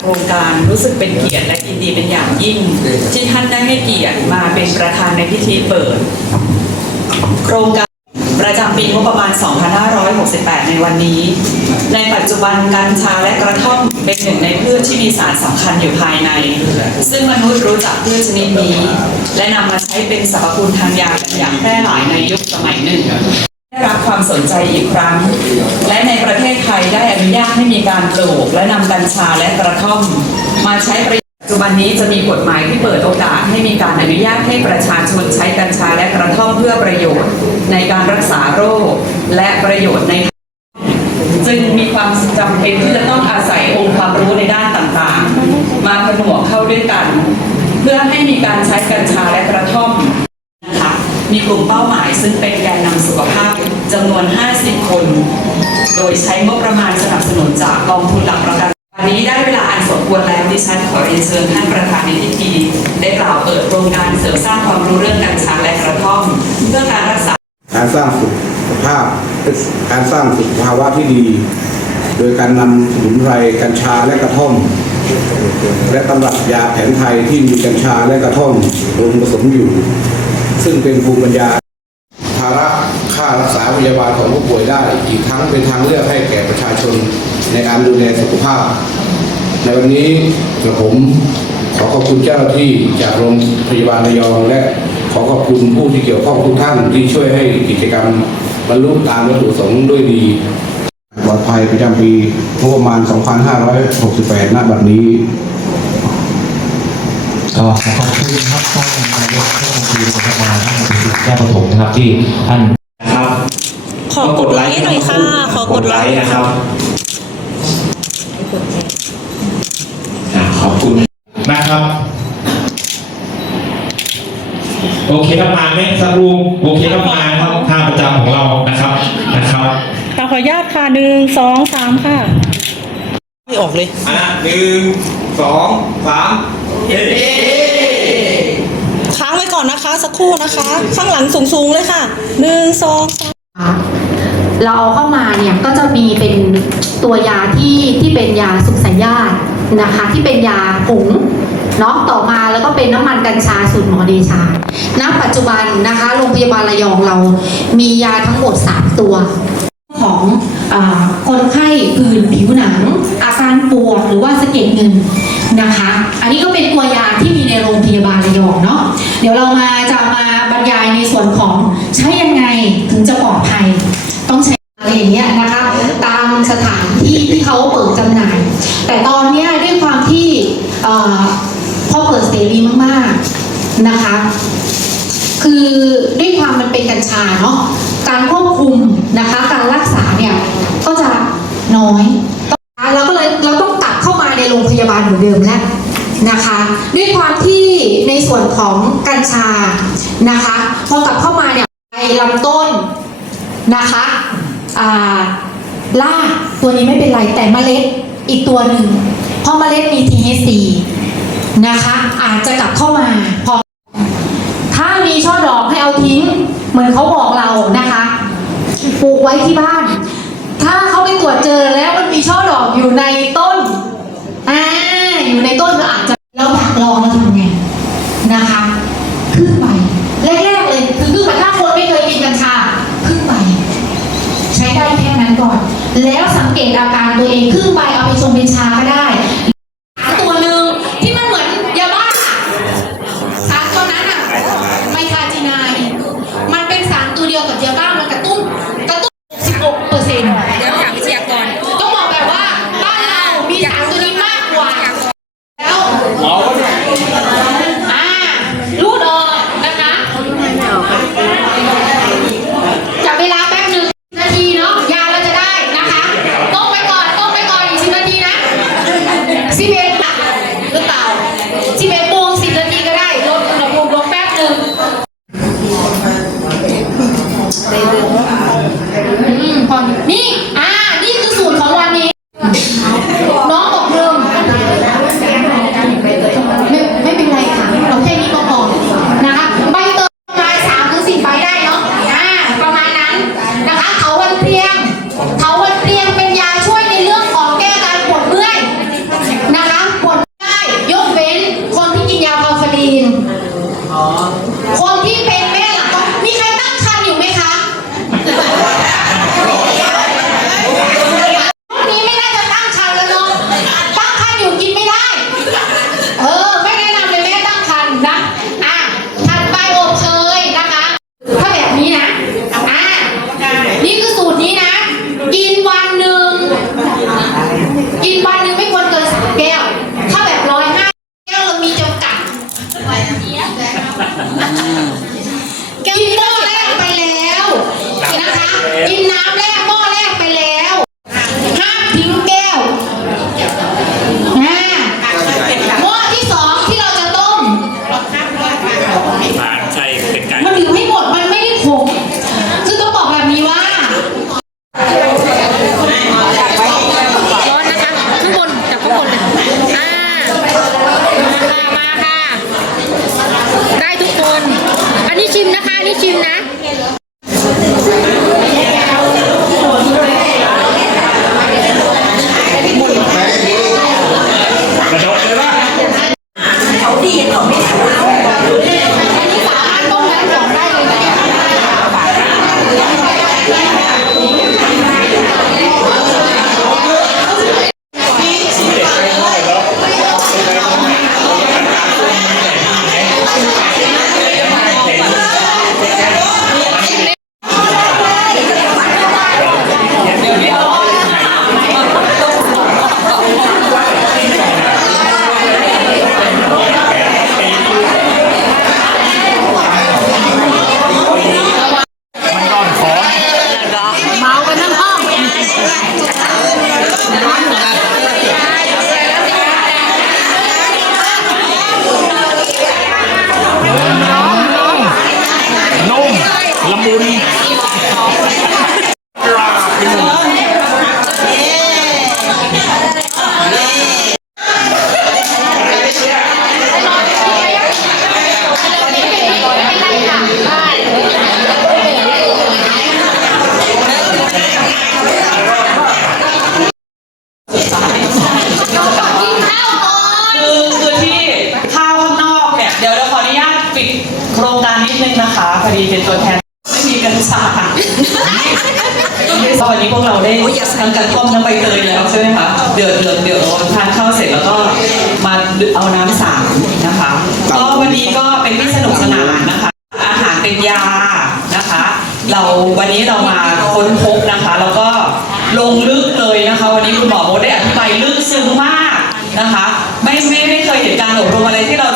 โครงการรู้สึกเป็นเกียรติและยินดีเป็นอย่างยิ่ง ที่ท่านได้ให้เกียรติมาเป็นประธานในพิธีเปิด โครงการประจำปีงบประมาณ 2568 ในวันนี้ ในปัจจุบันกัญชาและกระท่อมเป็นหนึ่งในพืชที่มีสารสำคัญอยู่ภายใน ซึ่งมนุษย์รู้จักพืชชนิดนี้ และนำมาใช้เป็นสรรพคุณทางยากันอย่างแพร่หลายในยุคสมัยหนึ่ง ได้รับความสนใจอีกครั้ง และในประเทศไทยได้อนุญาตให้มีการปลูกและนำกัญชาและกระท่อม มาใช้ประโยชน์ปัจจุบันนี้จะมีกฎหมายที่เปิดโอกาสให้มีการอนุญาตให้ประชาชนใช้กัญชาและกระท่อมเพื่อประโยชน์ ในการรักษาโรค และประโยชน์ใน จึงมีความจำเป็นที่จะต้องอาศัยองค์ความรู้ในด้านต่างๆ มาผนวกเข้าด้วยกัน เพื่อให้มีการใช้กัญชาและกระท่อม มีกลุ่มเป้าหมายซึ่งเป็นแกนนำสุขภาพจำนวน 50 คน โดยใช้งบประมาณสนับสนุนจากกองทุนหลักประกันวันนี้ได้เวลาอันสมควรแล้วดิฉันขอเรียนเชิญท่านประธานในพิธี ได้กล่าวเปิดโครงการเสริมสร้างความรู้เรื่องกัญชาและกระท่อมเพื่อการรักษาการสร้างสุขภาพการสร้างสุขภาวะที่ดี โดยการนำสมุนไพรกัญชาและกระท่อม และตำรับยาแผนไทยที่มีกัญชาและกระท่อมรวมผสมอยู่ ซึ่งเป็นภูมิปัญญา ภาระค่ารักษาพยาบาลของผู้ป่วยได้ อีกทั้งเป็นทางเลือกให้แก่ประชาชนในการดูแลสุขภาพ ในวันนี้กระผมขอขอบคุณเจ้าหน้าที่จากโรงพยาบาลระยองและขอขอบคุณผู้ที่เกี่ยวข้องทุกท่านที่ช่วยให้กิจกรรมบรรลุตามวัตถุประสงค์ด้วยดีปลอดภัยประจำปีงบประมาณ 2568 ณ บัดนี้ ก็ขอขอบคุณครับท่านนายกเทศมนตรีเมืองพัฒนาท่านนายกแก้วประถมนะครับที่ท่านนะครับขอกดไลค์หน่อยค่ะ ขอกดไลค์นะครับอะขอบคุณนะครับ โอเคครับมาไหมสักรูปโอเคครับมาครับท่าประจำของเรานะครับนะครับค่ะขออนุญาตค่ะหนึ่งสองสามค่ะ ไม่ออกเลย อะหนึ่งสองสามเย้ ค้างไว้ก่อนนะคะ สักครู่นะคะ ข้างหลังสูงๆเลยค่ะหนึ่งสองสามเราเอาเข้ามาเนี่ยก็จะมีเป็นตัวยาที่ที่เป็นยาสุขสายญาตินะคะ ที่เป็นยาผงเนาะต่อมาแล้วก็เป็นน้ำมันกัญชาสูตรหมอเดชา ณ ปัจจุบันนะคะ โรงพยาบาลระยองเรามียาทั้งหมด 3 ตัว ของอคนไข้ผื่นผิวหนัง อาการปวดหรือว่าสะเก็ดเงินนะคะ อันนี้ก็เป็นตัวยาที่มีในโรงพยาบาลระยองเนาะเดี๋ยวเรามาจะมาบรรยายในส่วนของใช้ยังไงถึงจะปลอดภัย ต้องใช้อะไรอย่างเงี้ยนะคะ ตามสถานที่ที่เขาเปิดจำหน่าย แต่ตอนเนี้ยด้วยความที่เอ่อพอเปิดเสรีมากๆนะคะ คือด้วยความมันเป็นกัญชาเนาะ การควบคุมนะคะการรักษาเนี่ยก็จะน้อยเราก็เลยเราต้องตัดเข้ามาในโรงพยาบาลเหมือนเดิมแล้วนะคะด้วยความที่ในส่วนของกัญชานะคะพอกลับเข้ามาเนี่ยไอลำต้นนะคะอ่ารากตัวนี้ไม่เป็นไรแต่เมล็ดอีกตัวหนึ่งเพราะเมล็ดมี THC นะคะอาจจะกลับเข้ามาพอถ้ามีช่อดอกให้เอาทิ้ง เหมือนเขาบอกเรานะคะปลูกไว้ที่บ้าน ถ้าเขาไปตรวจเจอแล้วมันมีช่อดอกอยู่ในต้นอ่าอยู่ในต้นก็อาจจะเราอยากลองเราทำไง 好啊。 นี่ชิมนะคะ นี่ชิมนะ morir. เพวันนี้พวกเราได้ทั้งกันต้มน้ำใบเตยแล้วใช่ไหมคะ เดือดเดือดเดือดทานข้าวเสร็จแล้วก็มาเอาน้ำสามนะคะ ก็วันนี้ก็เป็นที่สนุกสนานนะคะ อาหารเป็นยานะคะ เราวันนี้เรามาค้นพบนะคะ แล้วก็ลงลึกเลยนะคะ วันนี้คุณหมอโมได้อธิบายลึกซึ้งมากนะคะ ไม่ไม่ไม่เคยเห็นการอบรมอะไรที่เรา